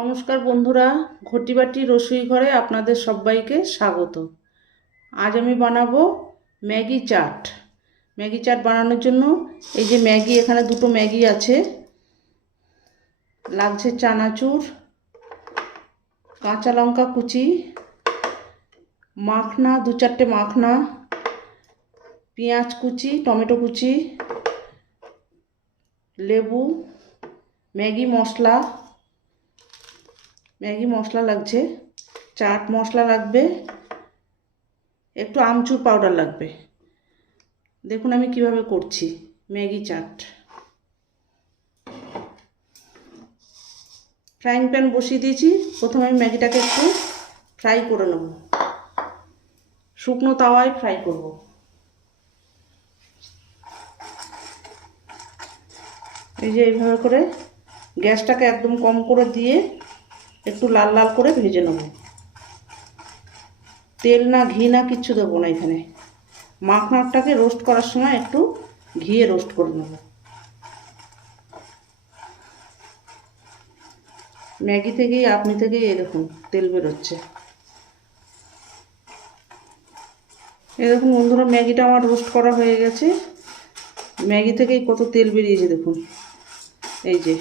নমস্কার বন্ধুরা, ঘটি বাটি রসুই ঘরে আপনাদের সবাইকে স্বাগত। আজ আমি বানাবো ম্যাগি চাট। ম্যাগি চাট বানানোর জন্য এই যে ম্যাগি, এখানে দুটো ম্যাগি আছে, লাগছে চানাচুর, কাঁচা লঙ্কা কুচি, মাখনা দু চারটে মাখনা, পেঁয়াজ কুচি, টমেটো কুচি, লেবু, ম্যাগি মশলা লাগছে, চাট মশলা লাগবে, একটু আমচুর পাউডার লাগবে। দেখুন আমি কিভাবে করছি ম্যাগি চাট। ফ্রাইং প্যান বসিয়ে দিয়েছি। প্রথমে আমি ম্যাগিটাকে একটু ফ্রাই করে নেব, শুকনো তাওয়ায় ফ্রাই করব। এই যে এইভাবে করে গ্যাসটাকে একদম কম করে দিয়ে একটু লাল লাল করে ভেজে নেব। তেল না ঘি না কিচ্ছু দেবো না এখানে। মাখনাটাকে রোস্ট করার সময় একটু ঘিয়ে রোস্ট করে নেব। ম্যাগি থেকেই আপনি থেকেই এই দেখুন তেল বেরোচ্ছে। এই দেখুন বন্ধুরা, ম্যাগিটা আমার রোস্ট করা হয়ে গেছে। ম্যাগি থেকেই কত তেল বেরিয়েছে দেখুন। এই যে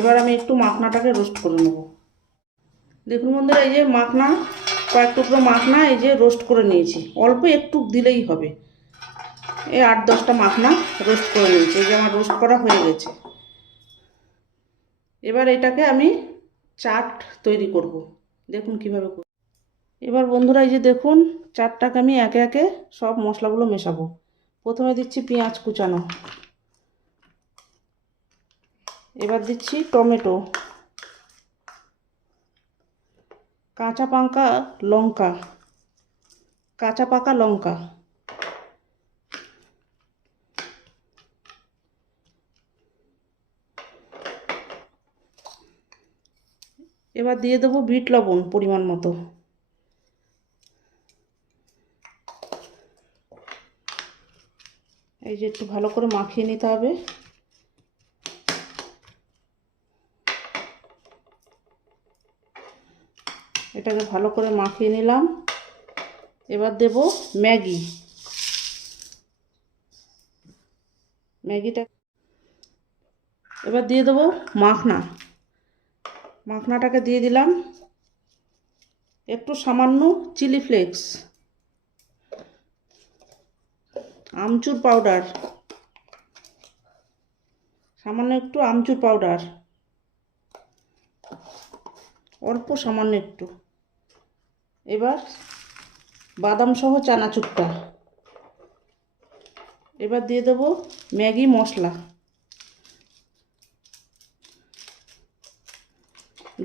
এবার আমি একটু মাখনাটাকে রোস্ট করে নেব। দেখুন বন্ধুরা, এই যে মাখনা, কয়েক টুকরো মাখনা এই যে রোস্ট করে নিয়েছি। অল্প একটু দিলেই হবে। এই 8-10টা মাখনা রোস্ট করে নিয়েছি। এই যে আমার রোস্ট করা হয়ে গেছে। এবার এটাকে আমি চাট তৈরি করব। দেখুন কিভাবে করব। এবার বন্ধুরা এই যে দেখুন, চাটটাকে আমি একে একে সব মশলাগুলো মেশাবো। প্রথমে দিচ্ছি পেঁয়াজ কুচানো, এবার দিচ্ছি টমেটো, কাঁচা পাকা লঙ্কা, এবার দিয়ে দেবো বিট লবণ পরিমাণ মতো। এই যে একটু ভালো করে মাখিয়ে নিতে হবে। এটাকে ভালো করে মাখিয়ে নিলাম। এবার দেব ম্যাগিটা, এবার দিয়ে দেবো মাখনাটাকে দিয়ে দিলাম। একটু সামান্য চিলি ফ্লেক্স, আমচুর পাউডার, সামান্য একটু আমচুর পাউডার, অল্প সামান্য একটু। এবার বাদাম সহ চানাচুরটা। এবার দিয়ে দেবো ম্যাগি মশলা,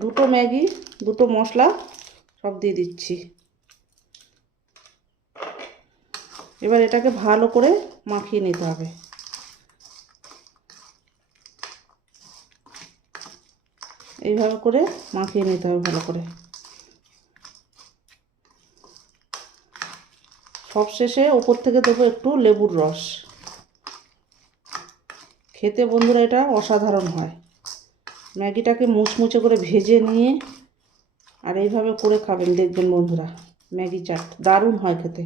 দুটো ম্যাগি দুটো মশলা সব দিয়ে দিচ্ছি। এবার এটাকে ভালো করে মাখিয়ে নিতে হবে। এইভাবে করে মাখিয়ে নিতে হবে ভালো করে। সবশেষে ওপর থেকে দেবো একটু লেবুর রস। খেতে বন্ধুরা এটা অসাধারণ হয়। ম্যাগিটাকে মুচমুচে করে ভেজে নিয়ে আর এইভাবে করে খাবেন, দেখবেন বন্ধুরা ম্যাগি চাট দারুণ হয় খেতে।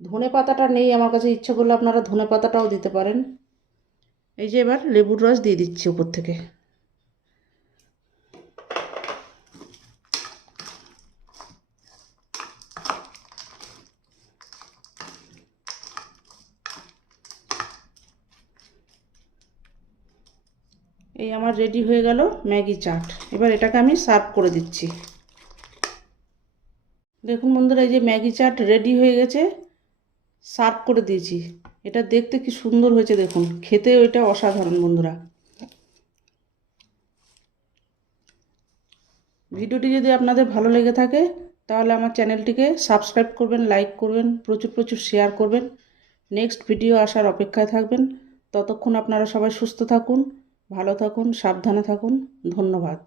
ধনেপাতাটা নেই আমার কাছে, ইচ্ছা করলে আপনারা ধনেপাতাটাও দিতে পারেন। এই যে এবার লেবুর রস দিয়ে দিচ্ছি উপর থেকে। এই আমার রেডি হয়ে গেল ম্যাগি চাট। এবার এটাকে আমি সার্ভ করে দিচ্ছি। দেখুন বন্ধুরা, এই যে ম্যাগি চাট রেডি হয়ে গেছে, সার্ভ করে দিয়েছি। এটা দেখতে কি সুন্দর হয়েছে দেখুন, খেতেও এটা অসাধারণ বন্ধুরা। ভিডিওটি যদি আপনাদের ভালো লেগে থাকে তাহলে আমার চ্যানেলটিকে সাবস্ক্রাইব করবেন, লাইক করবেন, প্রচুর প্রচুর শেয়ার করবেন। নেক্সট ভিডিও আসার অপেক্ষায় থাকবেন। ততক্ষণ আপনারা সবাই সুস্থ থাকুন, ভালো থাকুন, সাবধানে থাকুন। ধন্যবাদ।